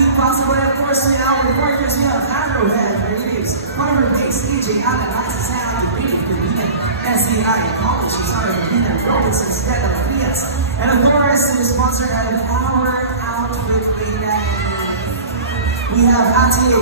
Being possible, of course, to our partners, we have Arrowhead, Relieves, Farmer Base, DJ Allen, Lights and Sound, Reading, Convenient, SDI, College, Sorry, Convenient, Robinson's, Get of Fiats, and of course, to the sponsor of our outfit, we have Ati